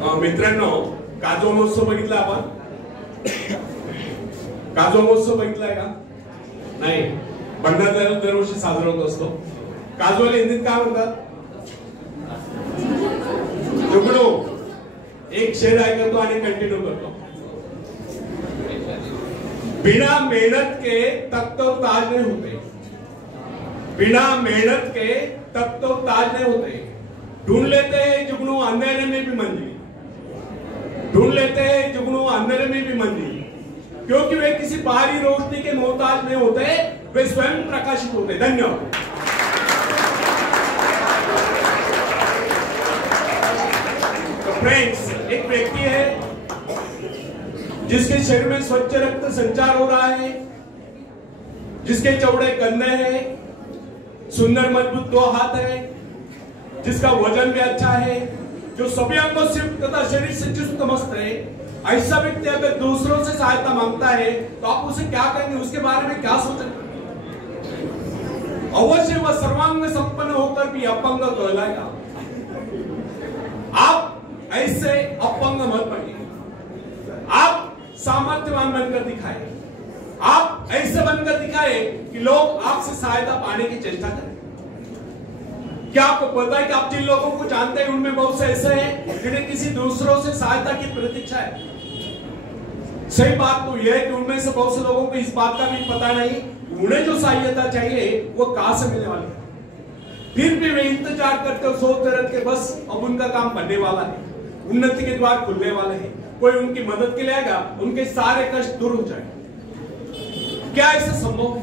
मित्रांनो, काजवा महोत्सव बघितला आपण? काजवा महोत्सव बघितलाय का? नाही. भंडारदऱ्याला दरवर्षी साजरा होत असतो. काजवाला हिंदीत काय म्हणतात? जुगनू. एक शेर ऐकतो आणि कंटिन्यू करतो. बिना मेहनत के तब तो ताज नहीं होते, बिना मेहनत के तब तो ताज नहीं होते. ढूंढ लेते हैं जुगनू अंधेरे में भी मंजिल, ढूंढ लेते हैं जुगनू अंधेरे में भी मंजिल, क्योंकि वे किसी बाहरी रोशनी के मोहताज नहीं होते, वे स्वयं प्रकाशित होते. धन्यवाद. तो फ्रेंड्स, एक व्यक्ति है जिसके शरीर में स्वच्छ रक्त संचार हो रहा है, जिसके चौड़े कंधे हैं, सुंदर मजबूत 2 हाथ है, जिसका वजन भी अच्छा है, जो सभी अंगों से तथा शरीर से चुस्त मस्त है. ऐसा व्यक्ति अगर दूसरों से सहायता मांगता है तो आप उसे क्या करेंगे? उसके बारे में क्या सोचेंगे? अवश्य वह सर्वांग संपन्न होकर भी अपंग कहलाएगा. आप ऐसे अपंग मत बनिए, आप सामर्थ्यवान बनकर दिखाए. आप ऐसे बनकर दिखाए कि लोग आपसे सहायता पाने की चेष्टा करें. क्या आपको पता है कि आप जिन लोगों को जानते हैं उनमें बहुत से ऐसे हैं जिन्हें किसी दूसरों से सहायता की प्रतीक्षा है. सही बात तो यह है कि उनमें से बहुत से लोगों को इस बात का भी पता नहीं उन्हें जो सहायता चाहिए वो कहां से मिलने वाली है. फिर भी वे इंतजार करते सोचते रहते कि बस अब उनका काम बनने वाला है, उन्नति के द्वार खुलने वाले हैं, कोई उनकी मदद के लिए आएगा, उनके सारे कष्ट दूर हो जाएंगे. क्या ऐसा संभव है?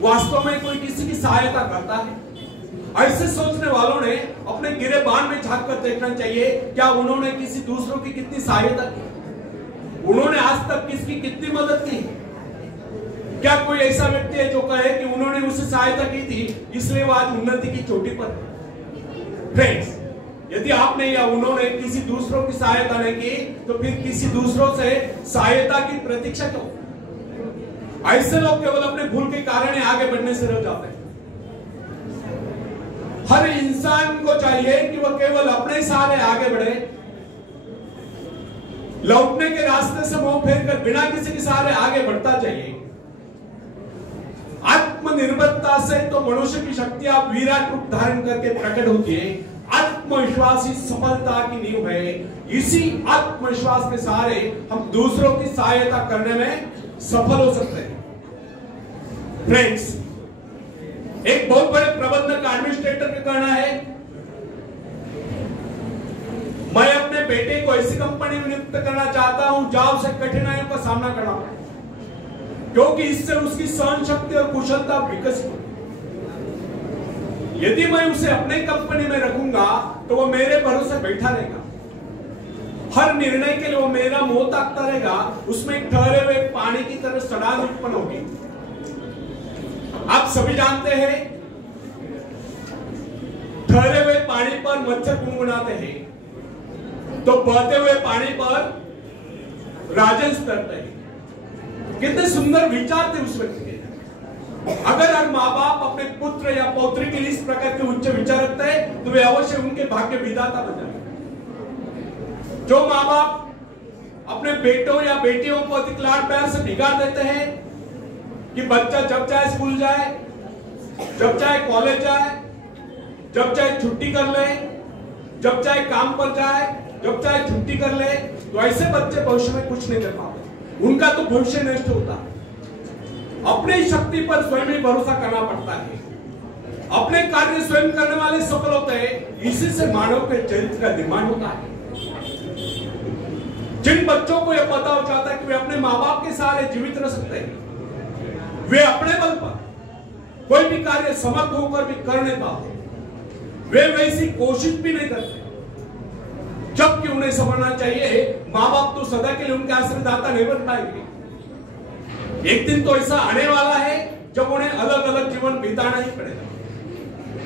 वास्तव में कोई किसी की सहायता करता है? ऐसे सोचने वालों ने अपने गिरेबान में झांक कर देखना चाहिए, क्या उन्होंने किसी दूसरों की कितनी सहायता की, उन्होंने आज तक किसकी कितनी मदद की. क्या कोई ऐसा व्यक्ति है जो कहे कि उन्होंने उसे सहायता की थी इसलिए वो आज उन्नति की चोटी पर है? फ्रेंड्स, यदि आपने या उन्होंने किसी दूसरों की सहायता नहीं की तो फिर किसी दूसरों से सहायता की प्रतीक्षा क्यों? ऐसे लोग केवल अपने भूल के कारण आगे बढ़ने से रह जाते हैं. हर इंसान को चाहिए कि वह केवल अपने सहारे आगे बढ़े, लौटने के रास्ते से मुंह फेर कर बिना किसी के सहारे आगे बढ़ता चाहिए. आत्मनिर्भरता से तो मनुष्य की शक्तियां विराट रूप धारण करके प्रकट होती है. आत्मविश्वास ही सफलता की नींव है. इसी आत्मविश्वास के सहारे हम दूसरों की सहायता करने में सफल हो सकते हैं. फ्रेंड्स, एक बहुत बड़े प्रबंधक एडमिनिस्ट्रेटर का कहना है, मैं अपने बेटे को ऐसी कंपनी में नियुक्त करना चाहता हूं जहां उसे कठिनाइयों का सामना करना पड़े, क्योंकि इससे उसकी सहन शक्ति और कुशलता विकसित हो. यदि मैं उसे अपने कंपनी में रखूंगा तो वो मेरे भरोसे बैठा रहेगा, हर निर्णय के लिए वो मेरा मुंह ताकता रहेगा, उसमें ठहरे हुए पानी की तरह सड़ान उत्पन्न होगी. आप सभी जानते हैं ठहरे हुए पानी पर मच्छर गुनगुनाते हैं तो बहते हुए पानी पर राजहंस तैरते हैं. कितने सुंदर विचार थे उस व्यक्ति के. अगर हर माँ बाप अपने पुत्र या पौत्री के लिए इस प्रकार के उच्च विचार रखते हैं तो वे अवश्य उनके भाग्य विधाता बन जाएंगे. जो माँ बाप अपने बेटों या बेटियों को अधिक लाड प्यार से बिगाड़ देते हैं कि बच्चा जब चाहे स्कूल जाए, जब चाहे कॉलेज जाए, जब चाहे छुट्टी कर ले, जब चाहे काम पर जाए, जब चाहे छुट्टी कर ले, तो ऐसे बच्चे भविष्य में कुछ नहीं कर पाते. उनका तो भविष्य नष्ट होता है. अपनी शक्ति पर स्वयं ही भरोसा करना पड़ता है. अपने कार्य स्वयं करने वाले सफल होते हैं. इसी से मानव के चरित्र का निर्माण होता है. जिन बच्चों को यह पता हो जाता है कि वे अपने माँ बाप के सहारे जीवित रह सकते हैं, वे अपने बल पर कोई भी कार्य समर्थ होकर भी कर नहीं पाते, वे वैसी कोशिश भी नहीं करते. जबकि उन्हें समझना चाहिए माँ बाप तो सदा के लिए उनके आश्रयदाता नहीं बन पाएंगे. एक दिन तो ऐसा आने वाला है जब उन्हें अलग अलग जीवन बिताना ही पड़ेगा.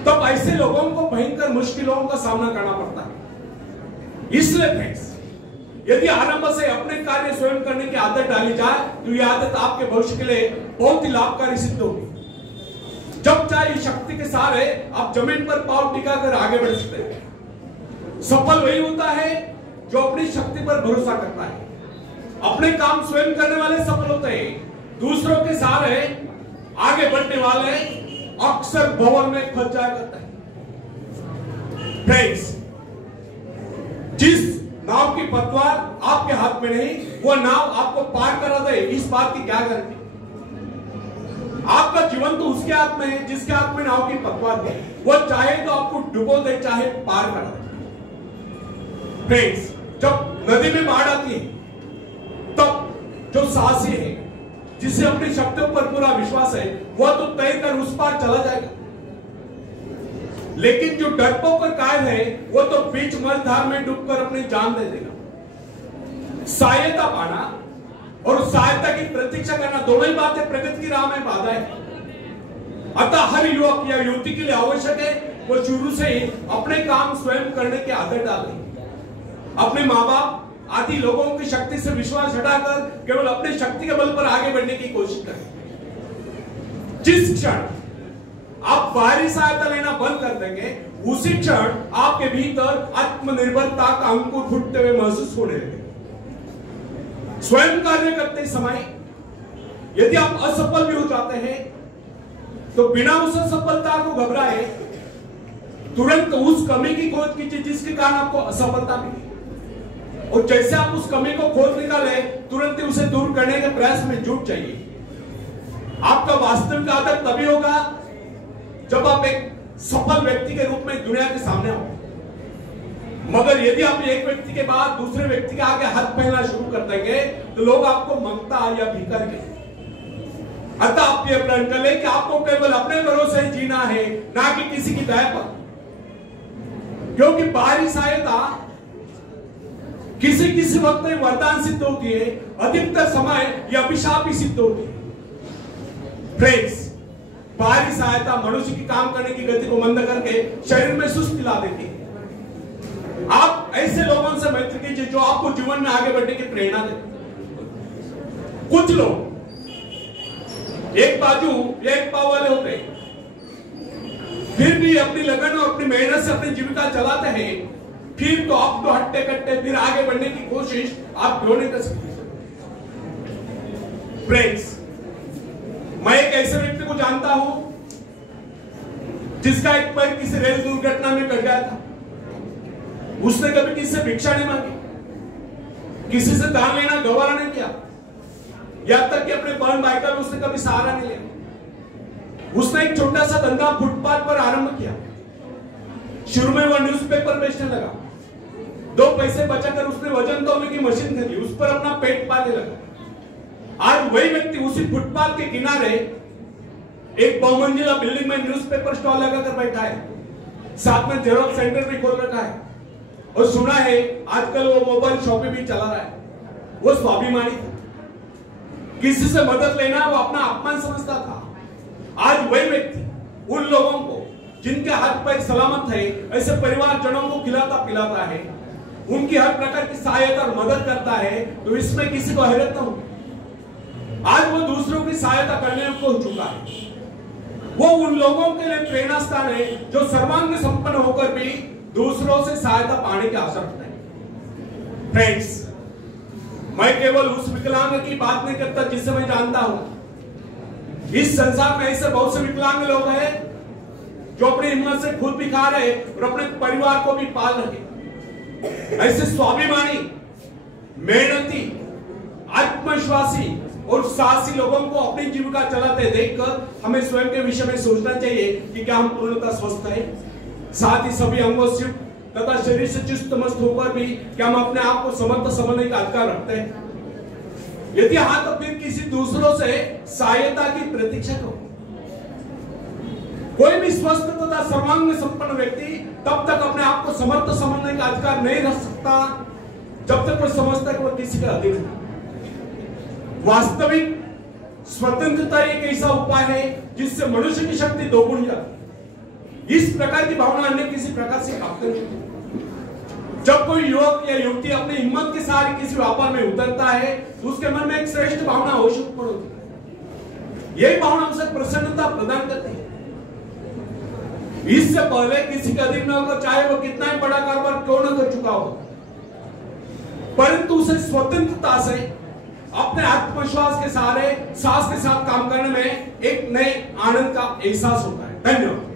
तब ऐसे लोगों को भयंकर मुश्किलों का सामना करना पड़ता है. इसलिए फ्रेंड्स, यदि आरंभ से अपने कार्य स्वयं करने की आदत डाली जाए तो यह आदत आपके भविष्य के लिए बहुत ही लाभकारी सिद्ध होगी. जब चाहे शक्ति के सहारे आप जमीन पर पांव टिकाकर आगे बढ़ सकते हैं. सफल वही होता है जो अपनी शक्ति पर भरोसा करता है। अपने काम स्वयं करने वाले सफल होते हैं, दूसरों के सहारे आगे बढ़ने वाले अक्सर भवन में फंस जाया करते हैं। फ्रेंड्स, जिस नाव की पतवार आपके हाथ में नहीं, वो नाव आपको पार करा दे, इस बात की क्या गारंटी? आपका जीवन तो उसके हाथ में है जिसके हाथ में नाव की पतवार है। वो चाहे तो आपको डुबो दे, चाहे पार करा दे। फ्रेंड्स, जब नदी में बाढ़ आती है तब जो साहसी है, जिसे अपनी शक्तियों पर पूरा विश्वास है, वह तो तैरकर उस पार चला जाएगा। लेकिन जो डरपोक और कायर है, वो तो बीच मझधार में डूबकर अपनी जान दे देगा। सहायता पाना और सहायता की प्रतीक्षा करना, दोनों ही बातें प्रगति की राह में बाधा है। अतः हर युवक या युवती के लिए आवश्यक है वो शुरू से ही अपने काम स्वयं करने की आदत डाले। अपने माँ बाप आदि लोगों की शक्ति से विश्वास हटाकर केवल अपनी शक्ति के बल पर आगे बढ़ने की कोशिश करें। जिस क्षण आप बाहरी सहायता लेना बंद कर देंगे, उसी क्षण आपके भीतर आत्मनिर्भरता का अंकुर फूटते हुए महसूस होने लगेगा। स्वयं कार्य करते समय यदि आप असफल भी हो जाते हैं तो बिना उस असफलता को घबराए तुरंत उस कमी की खोज कीजिए जिसके कारण आपको असफलता मिली, और जैसे आप उस कमी को खोज निकाले, तुरंत ही उसे दूर करने के प्रयास में जुट जाइए। आपका वास्तविक आदर तभी होगा जब आप एक सफल व्यक्ति के रूप में दुनिया के सामने हो। मगर यदि आप एक व्यक्ति के बाद दूसरे व्यक्ति के आगे हाथ फैलाना शुरू कर देंगे तो लोग आपको मंगता या भिखारी कहेंगे। अतः आप ये प्रण कर लें कि आपको केवल अपने भरोसे जीना है, ना कि किसी की दया पर। क्योंकि बाहरी सहायता किसी किसी वक्त वरदान सिद्ध होती है, अधिकतर समय यह अभिशाप ही सिद्ध होती है। फ्रेंड्स, बाहरी सहायता मनुष्य की काम करने की गति को मंद करके शरीर में सुस्ती ला देती है। आप ऐसे लोगों से मैत्री कीजिए जो आपको जीवन में आगे बढ़ने की प्रेरणा देते। कुछ लोग एक बाजू या एक पाव वाले होते हैं, फिर भी अपनी लगन और अपनी मेहनत से अपनी जीविका चलाते हैं, फिर तो आप तो हट्टे कट्टे फिर आगे बढ़ने की कोशिश आप क्यों नहीं कर सकते? फ्रेंड्स, मैं एक ऐसे व्यक्ति को जानता हूं जिसका एक पैर किसी रेल दुर्घटना में कट गया था। उसने कभी किसी से भिक्षा नहीं मांगी, किसी से दान लेना गवारा नहीं किया, यहां तक कि अपने बहन भाई का भी उसने कभी सहारा नहीं लिया। उसने एक छोटा सा धंधा फुटपाथ पर आरंभ किया। शुरू में वह न्यूज़पेपर बेचने लगा, 2 पैसे बचाकर उसने वजन तौलने की मशीन खरीदी, उस पर अपना पेट पालने लगा। आज वही व्यक्ति उसी फुटपाथ के किनारे एक बहुमंजिला बिल्डिंग में न्यूज़पेपर स्टॉल लगाकर बैठा है, साथ में जेरोक्स सेंटर भी खोल रखा है, और सुना है आजकल वो मोबाइल शॉप भी चला रहा है। वो स्वाभिमानी था, किसी से मदद लेना वो अपना अपमान समझता था। आज वही व्यक्ति उन लोगों को जिनके हाथ पैर सलामत है, ऐसे परिवारजनों को खिलाता पिलाता है, उनकी हर प्रकार की सहायता और मदद करता है, तो इसमें किसी को हैरत न हो। आज वो दूसरों की सहायता करने को हो चुका है। वो उन लोगों के लिए प्रेरणा स्थान है जो सर्वांग संपन्न होकर भी दूसरों से सहायता पाने की आशा रखते हैं। फ्रेंड्स, मैं केवल उस विकलांग की बात नहीं करता जिसे मैं जानता हूं। इस संसार में ऐसे बहुत से विकलांग लोग हैं जो अपनी हिम्मत से खुद भी खा रहे और अपने परिवार को भी पाल रहे। ऐसे स्वाभिमानी, मेहनती, आत्मविश्वासी और साहसी लोगों को अपनी जीविका चलाते देखकर हमें स्वयं के विषय में सोचना चाहिए कि क्या हम पूर्णतः स्वस्थ हैं, साथ ही सभी अंगों से तथा शरीर से चुस्त मस्त होकर भी क्या हम अपने आप को समर्थ समझने का अधिकार रखते हैं? यदि हाँ, तो फिर किसी दूसरों से सहायता की प्रतीक्षा करो। कोई भी स्वस्थ तथा सर्वांग संपन्न व्यक्ति तब तक अपने आप को समर्थ समझने का अधिकार नहीं रख सकता जब तक वो समझता है कि वह किसी का अधीन है। वास्तविक स्वतंत्रता एक ऐसा उपाय है जिससे मनुष्य की शक्ति दोगुनी जाती है। इस प्रकार की भावना अन्य किसी प्रकार से प्राप्त नहीं होती। जब कोई युवक या युवती अपनी हिम्मत के साथ किसी व्यापार में उतरता है तो उसके मन में एक श्रेष्ठ भावना अवश्य उत्पन्न होती है। यही भावना उसे प्रसन्नता प्रदान करती है। इससे पहले किसी का अधीन न होकर चाहे वो कितना ही बड़ा कारोबार क्यों न कर चुका हो, परंतु उसे स्वतंत्रता से अपने आत्मविश्वास के साथ काम करने में एक नए आनंद का एहसास होता है। धन्यवाद।